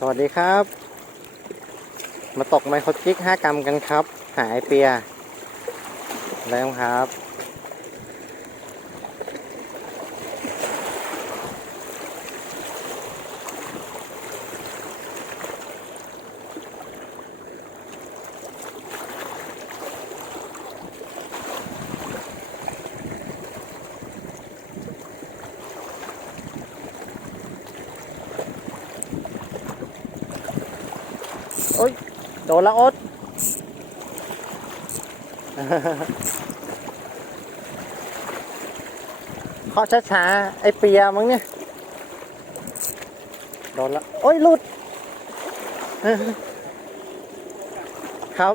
สวัสดีครับ มาตกไมโครจิก5กรัมกันครับ หายเปียแล้วครับ โอ้ย โดนละอดเคาะช้าๆ ไอเปียมั้งเนี่ย โดนละ โอ๊ยหลุด ครับ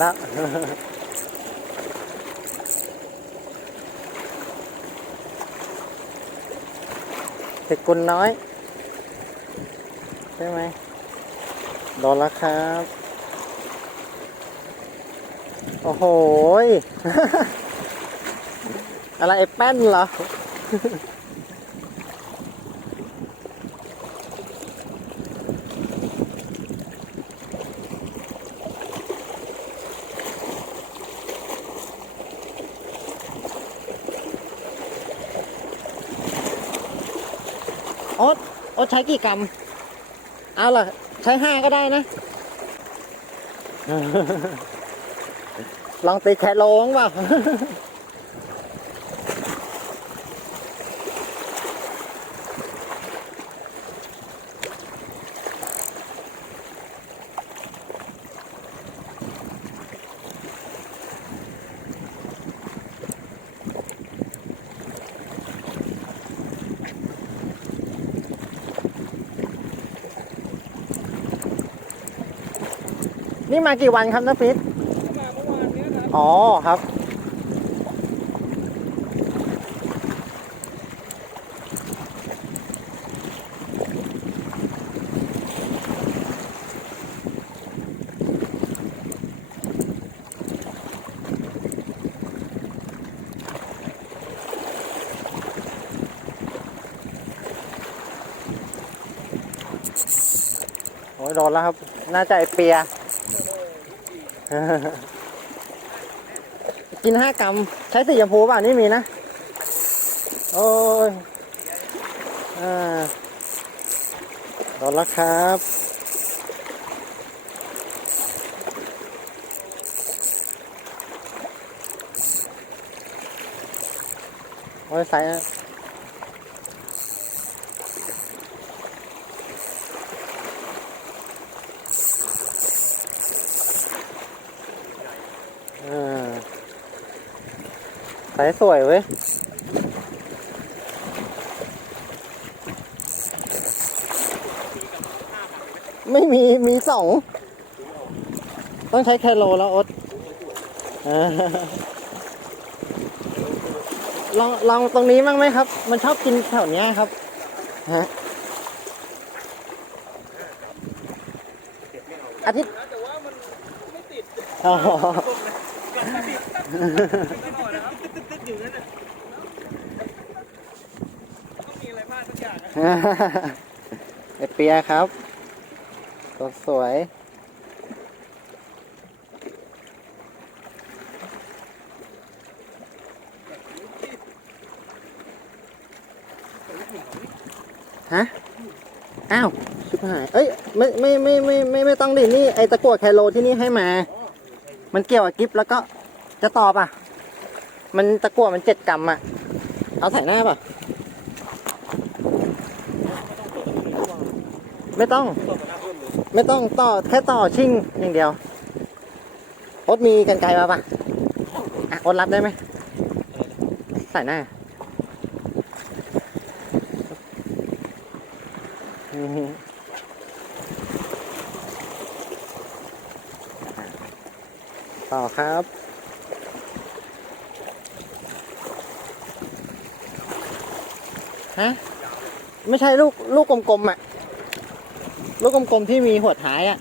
โดนละติดกุลน้อย ใช่ไหมโดนแล้วครับ โอ้โห อะไรไอ้แป้นเหรอ โอ๊ตโอ๊ตใช้กี่กรัมเอาล่ะ ใช้ห้าก็ได้นะ ลองตีแคโลงเปล่า นี่มากี่วันครับน้าฟิตมาเมื่อวานเนี้ยครับอ๋อครับ โอ้ยโดนแล้วครับ น่าจะไอเปีย กินห้ากรัมใช้สีชมพูป่ะนี่มีนะ โอ้ยอ่าโดนแล้วครับโอ้ยใส่ ใส่สวยเว้ยไม่มีมีสอง ต้องใช้แคโลแล้วอดอ่าลองลองตรงนี้บ้างไหมครับ มันชอบกินแถวเนี้ยครับฮะอาทิตย์แต่ว่ามันไม่ติดอ๋อ ไอนะครับตึ๊ดๆอยู่นั่นน่ะต้องมีอะไรพลาดสักอย่างนะไอเปียครับตัวสวยฮะ อ้าว ชิบหาย เอ้ย ไม่ ไม่ ไม่ ไม่ ไม่ ไม่ต้องดิ นี่ ไอตะกั่วไคโลที่นี่ให้มา มันเกี่ยวกับกิฟแล้วก็จะตอบอะ มันตะกั่วมันเจ็ดกรัมอะ เอาใส่หน้าป่ะ ไม่ต้อง ไม่ต้องต่อแค่ต่อชิ่งอย่างเดียวอดมีกันไกลมาปะอะอดรับได้ไหมใส่หน้า ต่อครับ ฮะ ไม่ใช่ลูก ลูกกลมๆอะ ลูกกลมๆที่มีหัวท้ายอะ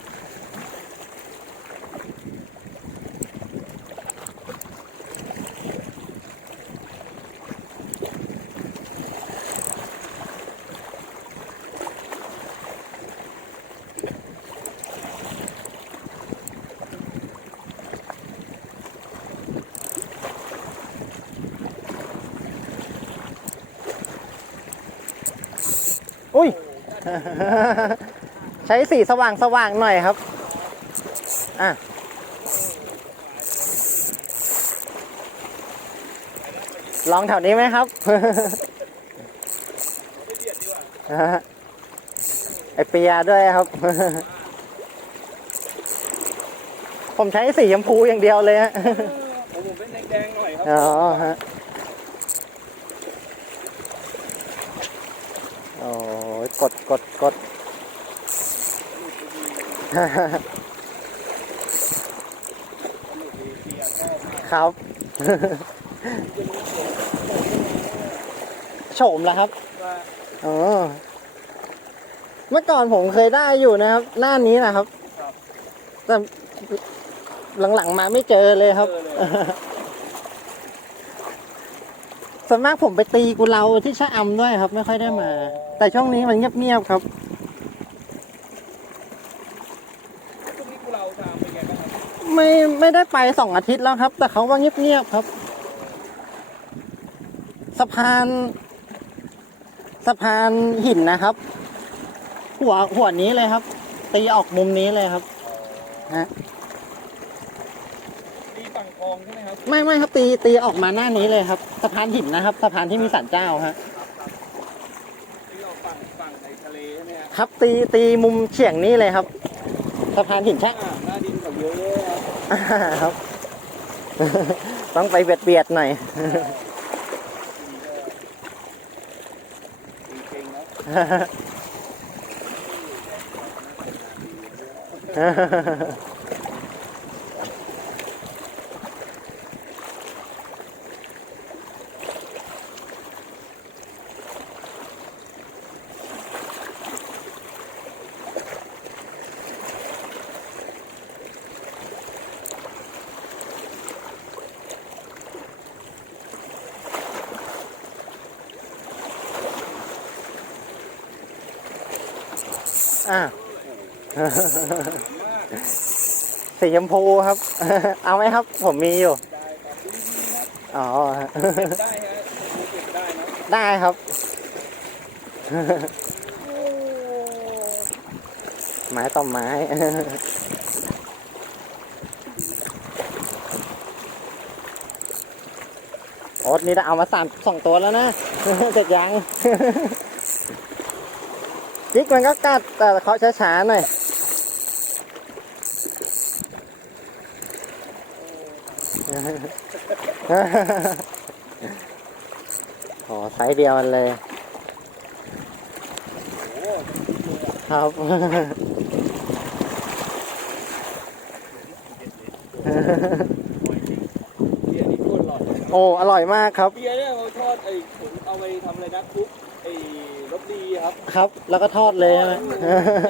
อุ้ย ใช้สีสว่างสว่างๆหน่อยครับ อะลองแถวนี้ไหมครับไอเปียด้วยครับ ผมใช้สีชมพูอย่างเดียวเลยฮะผมผมเป็นแดงๆหน่อยครับอ๋อฮะโอ้ย กดกดครับ โฉมแล้วครับอ๋อเมื่อก่อนผมเคยได้อยู่นะครับ หน้านี้นะครับ แต่หลังๆมาไม่เจอเลยครับ ส่วนมากผมไปตีกุเลาที่ชะอำด้วยครับ ไม่ค่อยได้มา แต่ช่วงนี้มันเงียบๆครับช่วงนี้พวกเราทำเป็นไงบ้างครับไม่ไม่ได้ไปสองอาทิตย์แล้วครับ แต่เขาว่าเงียบๆครับ สะพาน สะพานหินนะครับ หัวหัวนี้เลยครับ ตีออกมุมนี้เลยครับ ฮะตีฝั่ง คลองใช่ไหมครับไม่ไม่ครับตีตีออกมาหน้านี้เลยครับสะพานหินนะครับสะพานที่มีสันเจ้าฮะตีออกฝั่งฝั่งในทะเลใช่ไหมฮะครับตีตีมุมเฉียงนี้เลยครับสะพานหินชะอ่าหน้าดินเขาเยอะครับอ่าครับ ต้องไปเบียดเบียดๆหน่อยตีเก่งนะ อ่าสีชมพูครับ เอาไหมครับ ผมมีอยู่ อ๋อ ได้ครับ ไม้ต่อไม้โอ๊ตนี่ได้เอามาสามสองตัวแล้วนะเสร็จยัง จิกมันก็กัดแต่เขาช้าๆหน่อยโอ้ไซส์เดียวกันเลยโอ้ครับเบียร์นี่โคตรหลอดเลย ครับ โอ้ อร่อยมากครับ เบียร์เนี่ยเขาทอดไอ้ผมเอาไปทำอะไรนะคลุกไอ้รส ดีครับครับ แล้วก็ทอดเลยใช่ไหมแ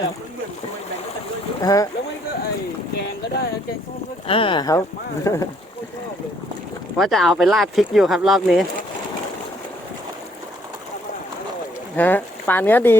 บบมันเหมือนถ้วยแบงก์ก็จะด้วยเยอะฮะแล้วไม่ก็ไอ้แกงก็ได้นะแกงส้มก็อ่าครับมากเลยโคตรชอบเลยว่าจะเอาไปราดพริกอยู่ครับรอบนี้ทำอาหารอร่อยอะฮะปลาเนื้อดี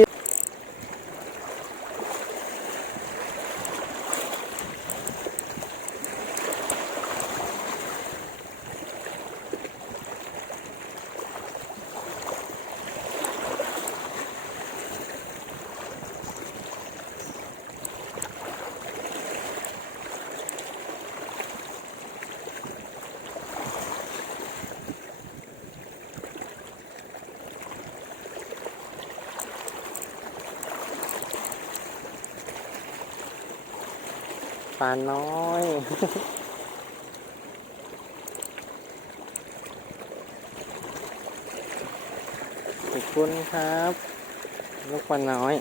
ปลาน้อย ขอบคุณครับ ลูกปลาน้อย